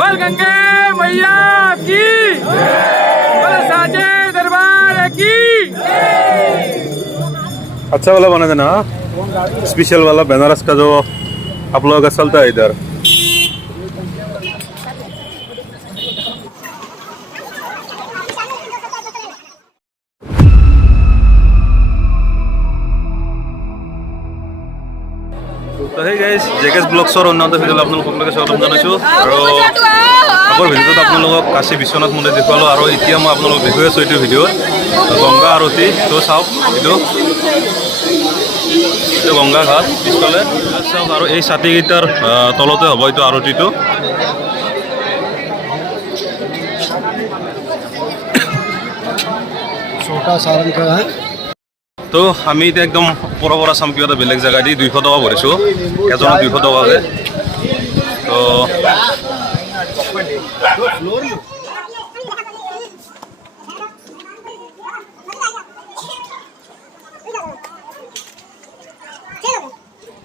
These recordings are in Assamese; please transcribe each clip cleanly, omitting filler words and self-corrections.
बोल गंगे मैया की, बोल साचे दरबार की। अच्छा वाला बना देना, स्पेशल वाला बनारस का जो आप लोगों का चलता है इधर। তো হে গাইজ, জেকেছ ব্লগছৰ উন্নত ভিডিঅ'লৈ আপোনালোক সকলোকে স্বাগতম জনাইছোঁ। আৰু আগৰ ভিডিঅ'টোত আপোনালোকক কাশী বিশ্বনাথ মন্দিৰ দেখুৱালোঁ, আৰু এতিয়া মই আপোনালোকক দেখুৱাই আছোঁ এইটো ভিডিঅ'ত গংগা আৰতি। তো চাওক, এইটো গংগা ঘাট পিছফালে চাওক, আৰু এই ছাতিকেইটাৰ তলতে হ'ব এইটো আৰতিটো। তো আমি এতিয়া একদম ওপৰৰ পৰা চাম কিবা এটা বেলেগ জেগা দি 200 টকা ভৰিছোঁ, এজনৰ 200 টকাকৈ। তো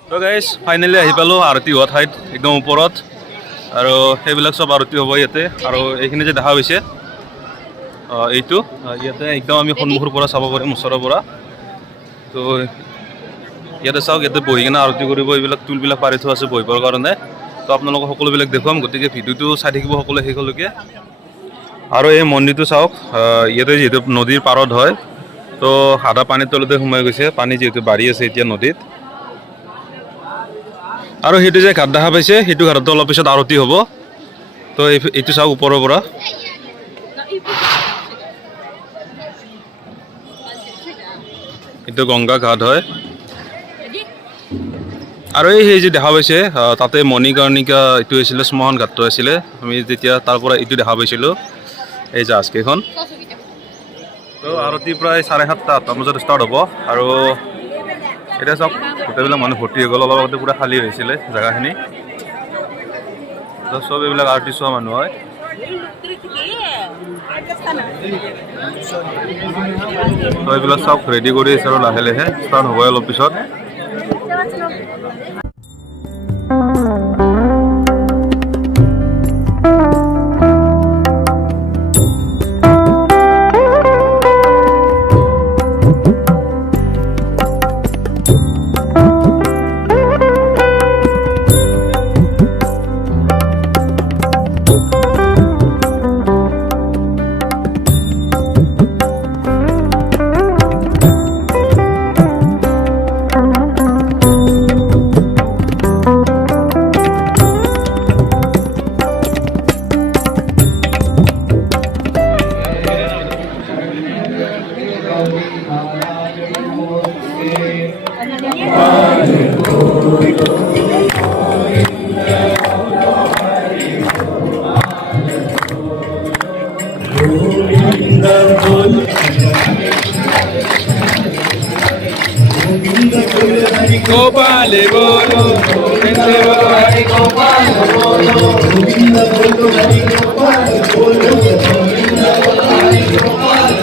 তো গাইজ ফাইনেলি আহি পালোঁ আৰতি হোৱা ঠাইত, একদম ওপৰত। আৰু সেইবিলাক চব আৰতি হ'ব ইয়াতে। আৰু এইখিনি যে দেখা হৈছে এইটো ইয়াতে একদম আমি সন্মুখৰ পৰা চাব পাৰিম, ওচৰৰ পৰা। তো ইয়াতে চাওক, ইয়াতে বহি কিনে আৰতি কৰিব, এইবিলাক টুলবিলাক পাৰি থোৱা আছে বহিবৰ কাৰণে। তো আপোনালোকক সকলোবিলাক দেখুৱাম, গতিকে ভিডিঅ'টো চাই থাকিব সকলোৱে শেষলৈকে। আৰু এই মন্দিৰটো চাওক, ইয়াতে যিহেতু নদীৰ পাৰত হয়, তো আধা পানীৰ তলতে সোমাই গৈছে, পানী যিহেতু বাঢ়ি আছে এতিয়া নদীত। আৰু সেইটো যে ঘাট দেখা পাইছে, সেইটো ঘাটতো অলপ পিছত আৰতি হ'ব। তো এইটো চাওক ওপৰৰ পৰা, এইটো গংগা ঘাট হয়। আৰু সেই যে দেখা পাইছে তাতে মণিকৰ্ণিকা এইটো আছিলে, শ্মশান ঘাটটো আছিলে। আমি যেতিয়া তাৰ পৰা এইটো দেখা পাইছিলোঁ, এই জাহাজকেইখন। তো আৰতি প্ৰায় 7:30-8টা বজাত ষ্টাৰ্ট হ'ব। আৰু এতিয়া চাওক, গোটেইবিলাক মানুহ ভৰ্তি হৈ গ'ল, অলপ আগতে পূৰা খালী হৈছিলে জেগাখিনি। তো চব এইবিলাক আৰতি চোৱা মানুহ হয়। তো এইবিলাক চব ৰেডি কৰি আছে আৰু লাহে লাহে ষ্টাৰ্ট হ'ব অলপ পিছত। गोपाल बोलो गोविंद बोलो हरि गोपाल बोलो गोविंद बोलो हरि गोपाल बोलो गोविंद बोलो हरि गोपाल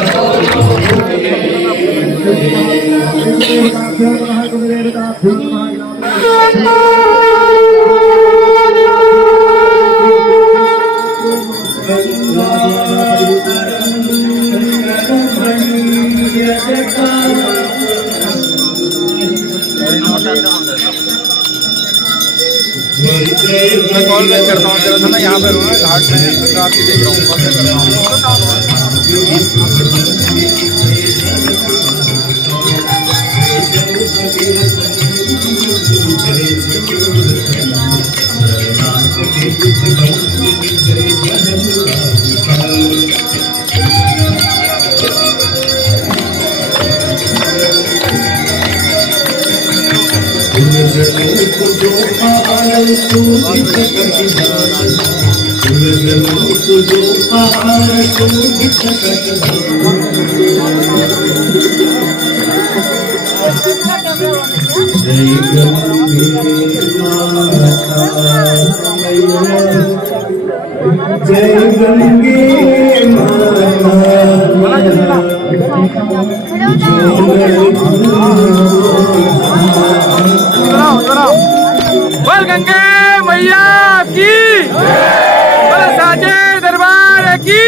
मैं कॉल बैक करता हूँ तेरा था ना, यहाँ पे रहूँगा घाट में गंगा आरती देख रहा हूँ, कॉल बैक करता हूँ। जय गंगे बोल गंगे मैया की, बोल কি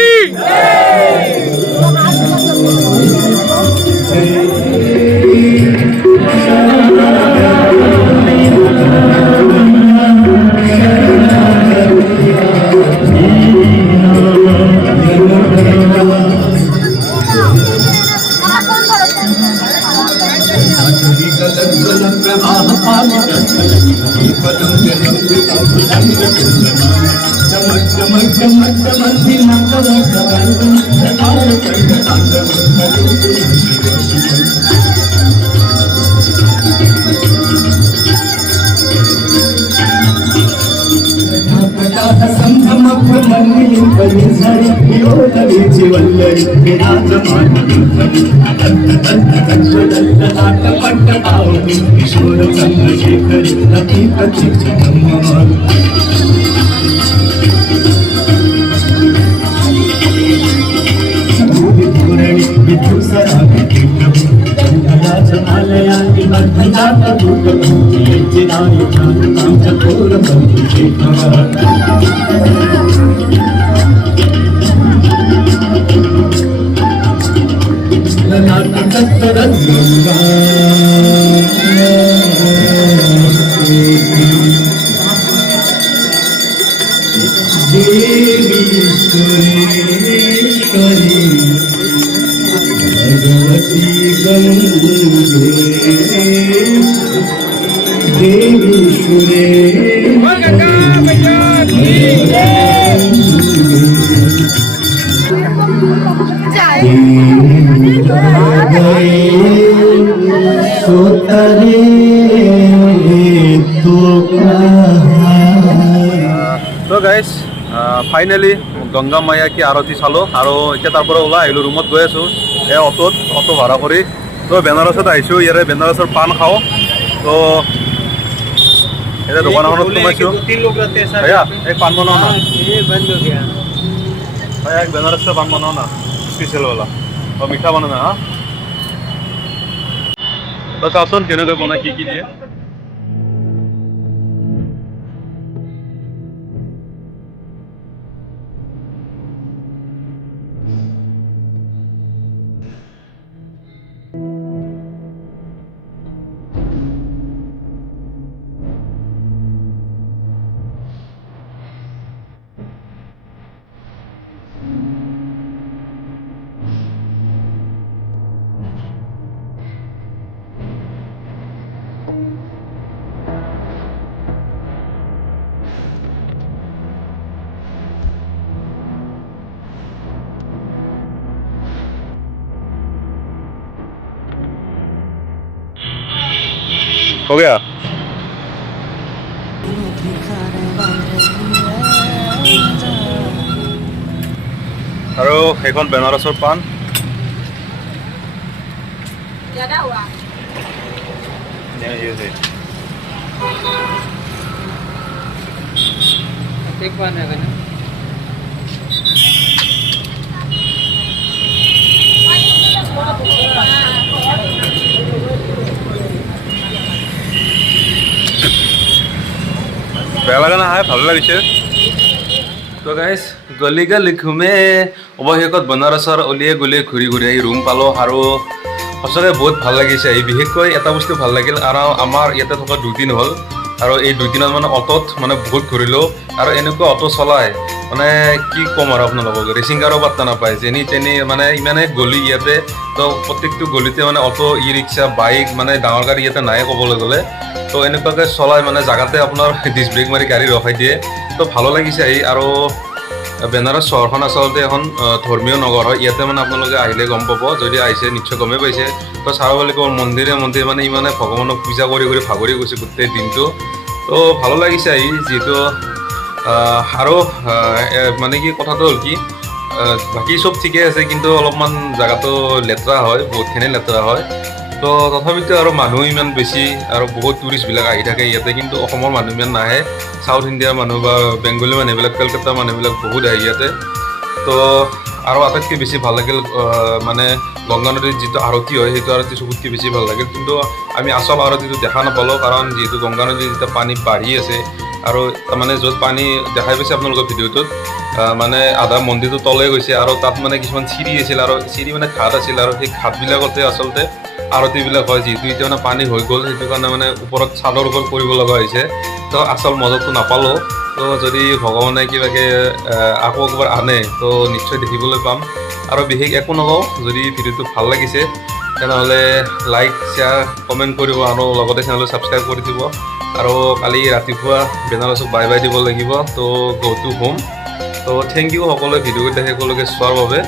তো গাইজ ফাইনেলি গংগা মায়া কি আৰতি চালোঁ আৰু এতিয়া তাৰ পৰা ওলাই আহিলোঁ ৰুমত গৈ আছোঁ এই অটো ভাড়া কৰি তো বেনাৰছত আহিছোঁ ইয়াৰে বেনাৰসৰ পাণ খাওঁ তো এতিয়া দোকান এখনত সোমাইছোঁ এই পাণ বনাও না एक बनारस का पान बनाओ ना स्पेशल वाला और मीठा बनाना हाँ तो चाहते हैं केने बना की कीजिए हो गया আৰু এখন বেনাৰসৰ পাণ ज़्यादा हुआ एक पान है ना বেয়া লগা নাই ভালো লাগিছে তো গাইজ গলি গলি ঘুমে অৱশেষত বনাৰসৰ অলিয়ে গলিয়ে ঘূৰি ঘূৰি আহি ৰুম পালোঁ আৰু সঁচাকৈ বহুত ভাল লাগিছে এই বিশেষকৈ এটা বস্তু ভাল লাগিল আৰু আমাৰ ইয়াতে থকা 2 দিন হ'ল আৰু এই 2 দিনত মানে অটোত মানে বহুত ঘূৰিলোঁ আৰু এনেকুৱা অটো চলাই মানে কি ক'ম আৰু আপোনালোকক ৰেচিং কাৰো পাত্তা নাপায় যেনি তেনি মানে ইমানে গলি ইয়াতে তো প্ৰত্যেকটো গলিতে মানে অটো ই ৰিক্সা বাইক মানে ডাঙৰ গাড়ী ইয়াতে নাই ক'বলৈ গ'লে তো এনেকুৱাকৈ চলাই মানে জাগাতে আপোনাৰ ডিছ ব্ৰেক মাৰি গাড়ী ৰখাই দিয়ে তো ভালো লাগিছে আহি আৰু বেনাৰস চহৰখন আচলতে এখন ধৰ্মীয় নগৰ হয় ইয়াতে মানে আপোনালোকে আহিলে গম পাব যদি আহিছে নিশ্চয় গমেই পাইছে তো চাব লাগিব মন্দিৰে মানে ইমানে ভগৱানক পূজা কৰি কৰি ভাগৰি গৈছে গোটেই দিনটো তো ভালো লাগিছে আহি যিহেতু আৰু মানে কি কথাটো হ'ল কি বাকী চব ঠিকে আছে কিন্তু অলপমান জাগাটো লেতেৰা হয় বহুতখিনি লেতেৰা হয় তো তথাপিতো আৰু মানুহ ইমান বেছি আৰু বহুত টুৰিষ্টবিলাক আহি থাকে ইয়াতে কিন্তু অসমৰ মানুহ ইমান নাহে সাউথ ইণ্ডিয়াৰ মানুহ বা বেংগলী মানুহবিলাক কলকাতাৰ মানুহবিলাক বহুত আহে ইয়াতে তো আৰু আটাইতকৈ বেছি ভাল লাগিল মানে গংগা নদীৰ যিটো আৰতি হয় সেইটো আৰতি চবতকৈ বেছি ভাল লাগিল কিন্তু আমি আচল আৰতিটো দেখা নাপালোঁ কাৰণ যিহেতু গংগা নদীৰ যেতিয়া পানী বাঢ়ি আছে আৰু তাৰমানে য'ত পানী দেখাই পাইছে আপোনালোকৰ ভিডিঅ'টোত মানে আধা মন্দিৰটো তলে গৈছে আৰু তাত মানে কিছুমান চিৰি আছিল আৰু চিৰি মানে ঘাট আছিল আৰু সেই ঘাটবিলাকতে আচলতে আৰতিবিলাক হয় যিহেতু এতিয়া মানে পানী হৈ গ'ল সেইটো কাৰণে মানে ওপৰত চাদৰ ওপৰত কৰিব লগা হৈছে তো আচল মজাটো নাপালোঁ তো যদি ভগৱানে কিবাকৈ আকৌ একবাৰ আনে তো নিশ্চয় দেখিবলৈ পাম আৰু বিশেষ একো নকওঁ যদি ভিডিঅ'টো ভাল লাগিছে তেনেহ'লে লাইক শ্বেয়াৰ কমেণ্ট কৰিব আৰু লগতে চেনেলটো ছাবস্ক্ৰাইব কৰি দিব আৰু কালি ৰাতিপুৱা বেনাৰসক বাই বাই দিব লাগিব তো গো টু হোম তো থেংক ইউ সকলোৱে ভিডিঅ'কেইটা শেষলৈকে চোৱাৰ বাবে